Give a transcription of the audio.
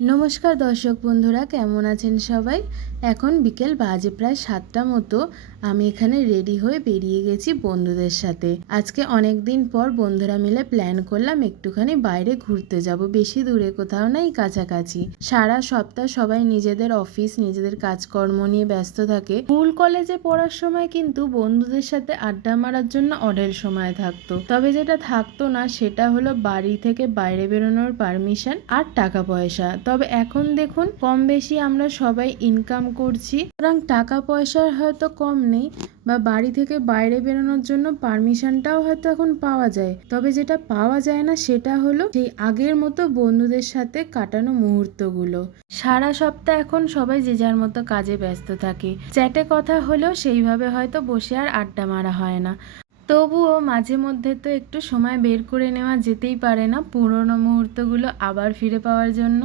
নমস্কার দর্শক বন্ধুরা, কেমন আছেন সবাই? এখন বিকেল বাজে প্রায় 7টা মতো। আমি এখানে রেডি হয়ে বেরিয়ে গেছি বন্ধুদের সাথে। আজকে অনেক দিন পর বন্ধুরা মিলে প্ল্যান করলাম একটুখানি বাইরে ঘুরতে যাব, বেশি দূরে কোথাও নাই, কাছাকাছি। সারা সপ্তাহ সবাই নিজেদের অফিস, নিজেদের কাজকর্ম নিয়ে ব্যস্ত থাকে। স্কুল কলেজে পড়ার সময় কিন্তু বন্ধুদের সাথে আড্ডা মারার জন্য অঢেল সময় থাকতো, তবে যেটা থাকতো না সেটা হলো বাড়ি থেকে বাইরে বেরোনোর পারমিশন আর টাকা পয়সা। তবে এখন দেখুন, কম বেশি আমরা সবাই ইনকাম করছি, সুতরাং টাকা পয়সার হয়তো কম নেই, বা বাড়ি থেকে বাইরে বেরোনোর জন্য পারমিশনটাও হয়তো এখন পাওয়া যায়। তবে যেটা পাওয়া যায় না সেটা হলো সেই আগের মতো বন্ধুদের সাথে কাটানো মুহূর্তগুলো। সারা সপ্তাহ এখন সবাই যে যার মতো কাজে ব্যস্ত থাকে, চ্যাটে কথা হলেও সেইভাবে হয়তো বসে আর আড্ডা মারা হয় না। তবুও মাঝে মধ্যে তো একটু সময় বের করে নেওয়া যেতেই পারে না পুরোনো মুহূর্তগুলো আবার ফিরে পাওয়ার জন্য।